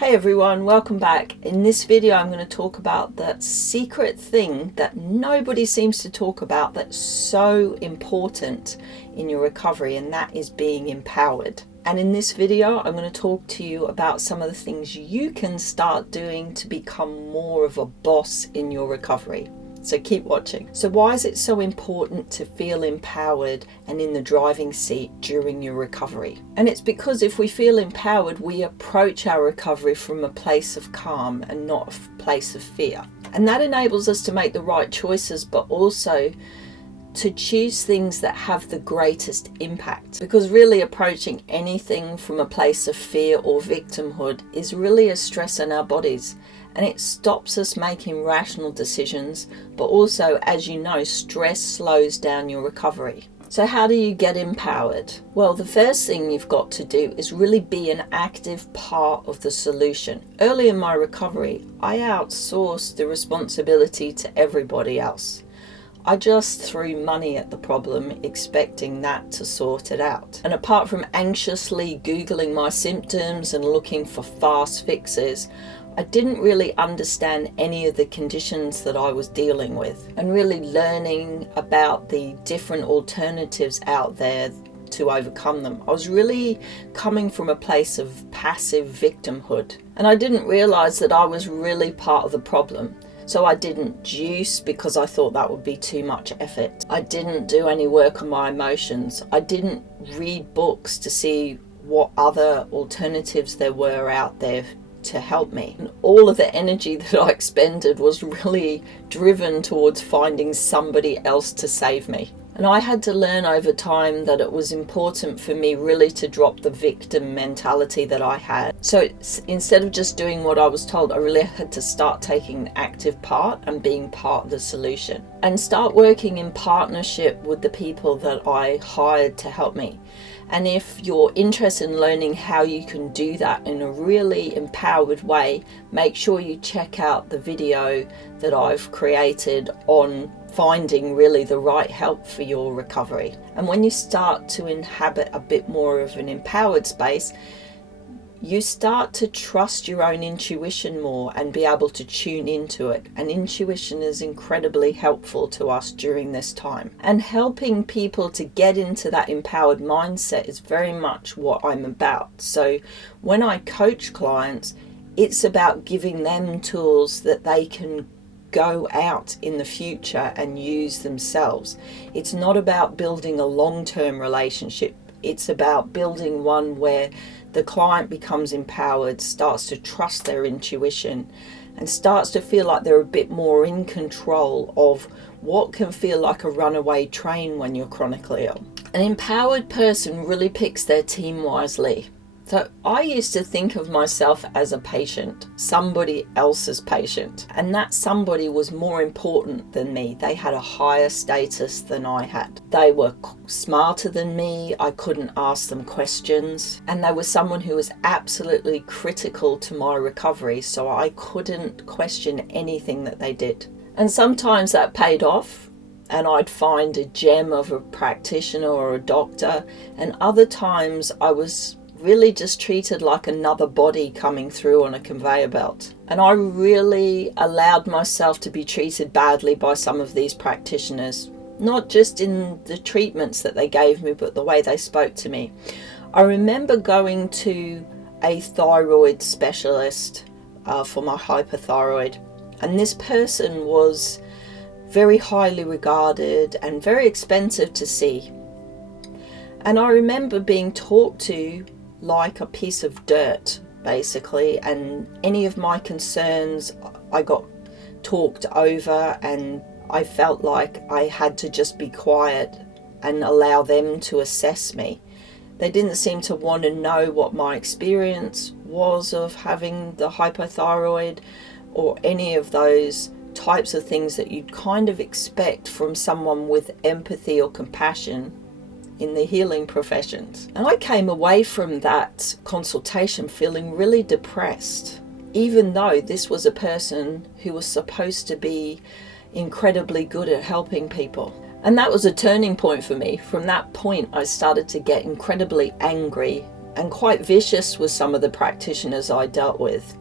Hey everyone, welcome back. In this video I'm going to talk about that secret thing that nobody seems to talk about that's so important in your recovery, and that is being empowered. And in this video I'm going to talk to you about some of the things you can start doing to become more of a boss in your recovery. So keep watching. So why is it so important to feel empowered and in the driving seat during your recovery? And it's because if we feel empowered, we approach our recovery from a place of calm and not a place of fear. And that enables us to make the right choices, but also to choose things that have the greatest impact. Because really approaching anything from a place of fear or victimhood is really a stress on our bodies. And it stops us making rational decisions, but also, as you know, stress slows down your recovery. So how do you get empowered? Well, the first thing you've got to do is really be an active part of the solution. Early in my recovery, I outsourced the responsibility to everybody else. I just threw money at the problem, expecting that to sort it out. And apart from anxiously Googling my symptoms and looking for fast fixes, I didn't really understand any of the conditions that I was dealing with, and really learning about the different alternatives out there to overcome them. I was really coming from a place of passive victimhood, and I didn't realize that I was really part of the problem. So I didn't juice because I thought that would be too much effort. I didn't do any work on my emotions. I didn't read books to see what other alternatives there were out there to help me. And all of the energy that I expended was really driven towards finding somebody else to save me. And I had to learn over time that it was important for me really to drop the victim mentality that I had. So instead of just doing what I was told, I really had to start taking an active part and being part of the solution, and start working in partnership with the people that I hired to help me. And if you're interested in learning how you can do that in a really empowered way, make sure you check out the video that I've created on finding really the right help for your recovery. And when you start to inhabit a bit more of an empowered space, you start to trust your own intuition more and be able to tune into it. And intuition is incredibly helpful to us during this time. And helping people to get into that empowered mindset is very much what I'm about. So when I coach clients, it's about giving them tools that they can go out in the future and use themselves. It's not about building a long-term relationship. It's about building one where the client becomes empowered, starts to trust their intuition, and starts to feel like they're a bit more in control of what can feel like a runaway train when you're chronically ill. An empowered person really picks their team wisely. So I used to think of myself as a patient, somebody else's patient, and that somebody was more important than me. They had a higher status than I had. They were smarter than me. I couldn't ask them questions, and they were someone who was absolutely critical to my recovery, so I couldn't question anything that they did. And sometimes that paid off, and I'd find a gem of a practitioner or a doctor, and other times I was really just treated like another body coming through on a conveyor belt. And I really allowed myself to be treated badly by some of these practitioners, not just in the treatments that they gave me, but the way they spoke to me. I remember going to a thyroid specialist for my hypothyroid, and this person was very highly regarded and very expensive to see. And I remember being talked to like a piece of dirt, basically, and any of my concerns I got talked over, and I felt like I had to just be quiet and allow them to assess me. They didn't seem to want to know what my experience was of having the hypothyroid or any of those types of things that you'd kind of expect from someone with empathy or compassion in the healing professions. And I came away from that consultation feeling really depressed, even though this was a person who was supposed to be incredibly good at helping people. And that was a turning point for me. From that point, I started to get incredibly angry and quite vicious with some of the practitioners I dealt with.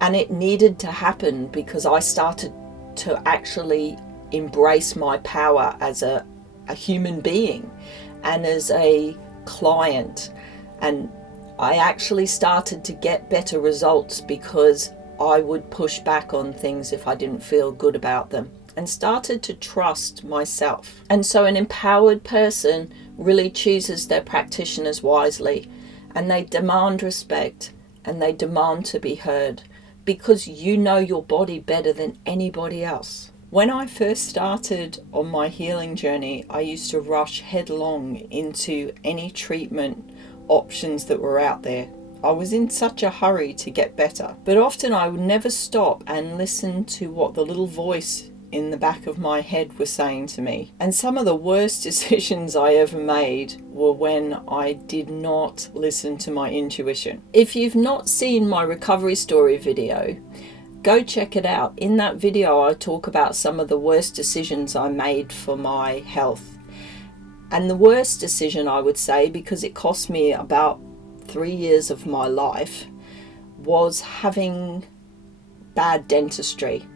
And it needed to happen because I started to actually embrace my power as a human being and as a client. And I actually started to get better results because I would push back on things if I didn't feel good about them, and started to trust myself. And so an empowered person really chooses their practitioners wisely, and they demand respect and they demand to be heard because you know your body better than anybody else. When I first started on my healing journey, I used to rush headlong into any treatment options that were out there. I was in such a hurry to get better, but often I would never stop and listen to what the little voice in the back of my head was saying to me. And some of the worst decisions I ever made were when I did not listen to my intuition. If you've not seen my recovery story video, go check it out. In that video, I talk about some of the worst decisions I made for my health. And the worst decision, I would say, because it cost me about 3 years of my life, was having bad dentistry.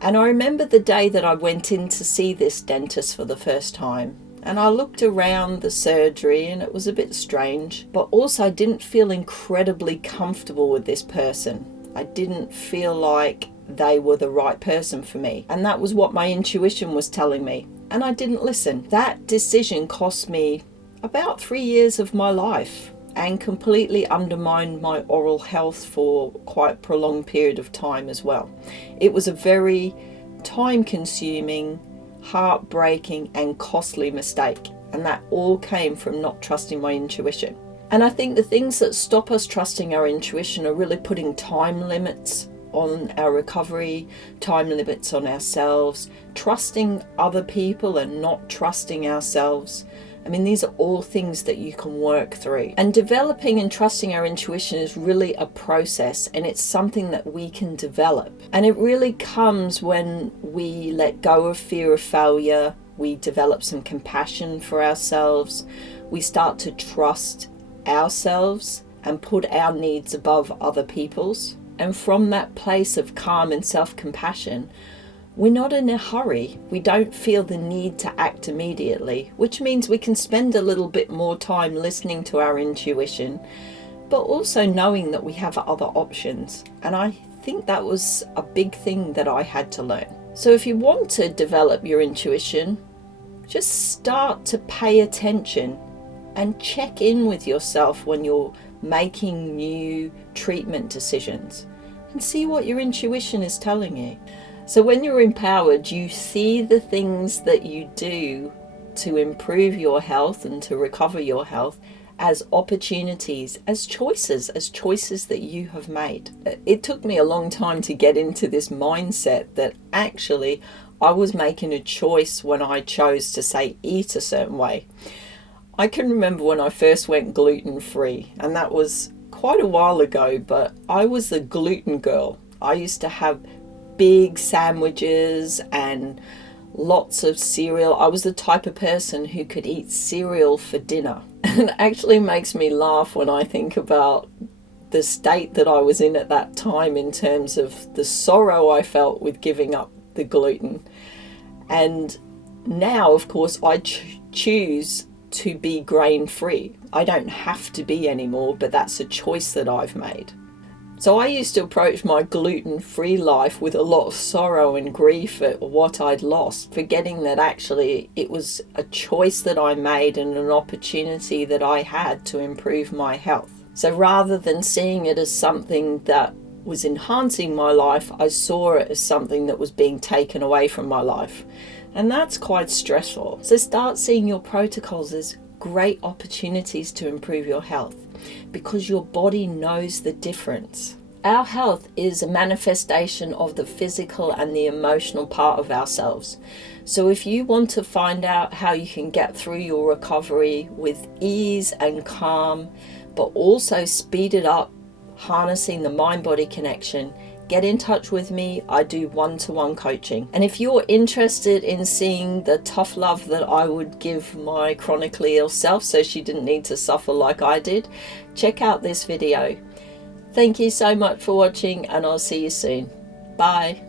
And I remember the day that I went in to see this dentist for the first time. And I looked around the surgery and it was a bit strange, but also I didn't feel incredibly comfortable with this person. I didn't feel like they were the right person for me. And that was what my intuition was telling me. And I didn't listen. That decision cost me about 3 years of my life and completely undermined my oral health for quite a prolonged period of time as well. It was a very time-consuming, heartbreaking and costly mistake, and that all came from not trusting my intuition. And I think the things that stop us trusting our intuition are really putting time limits on our recovery, time limits on ourselves, trusting other people and not trusting ourselves. I mean, these are all things that you can work through. And developing and trusting our intuition is really a process, and it's something that we can develop. And it really comes when we let go of fear of failure, we develop some compassion for ourselves, we start to trust ourselves and put our needs above other people's. And from that place of calm and self-compassion, we're not in a hurry. We don't feel the need to act immediately, which means we can spend a little bit more time listening to our intuition, but also knowing that we have other options. And I think that was a big thing that I had to learn. So if you want to develop your intuition, just start to pay attention and check in with yourself when you're making new treatment decisions and see what your intuition is telling you. So when you're empowered, you see the things that you do to improve your health and to recover your health as opportunities, as choices that you have made. It took me a long time to get into this mindset that actually I was making a choice when I chose to say eat a certain way. I can remember when I first went gluten-free, and that was quite a while ago, but I was the gluten girl. I used to have big sandwiches and lots of cereal. I was the type of person who could eat cereal for dinner. And it actually makes me laugh when I think about the state that I was in at that time in terms of the sorrow I felt with giving up the gluten. And now, of course, I choose to be grain-free. I don't have to be anymore, but that's a choice that I've made. So I used to approach my gluten-free life with a lot of sorrow and grief at what I'd lost, forgetting that actually it was a choice that I made and an opportunity that I had to improve my health. So rather than seeing it as something that was enhancing my life, I saw it as something that was being taken away from my life. And that's quite stressful. So start seeing your protocols as great opportunities to improve your health, because your body knows the difference. Our health is a manifestation of the physical and the emotional part of ourselves. So if you want to find out how you can get through your recovery with ease and calm, but also speed it up, harnessing the mind-body connection, get in touch with me. I do one-to-one coaching. And if you're interested in seeing the tough love that I would give my chronically ill self so she didn't need to suffer like I did, check out this video. Thank you so much for watching, and I'll see you soon. Bye.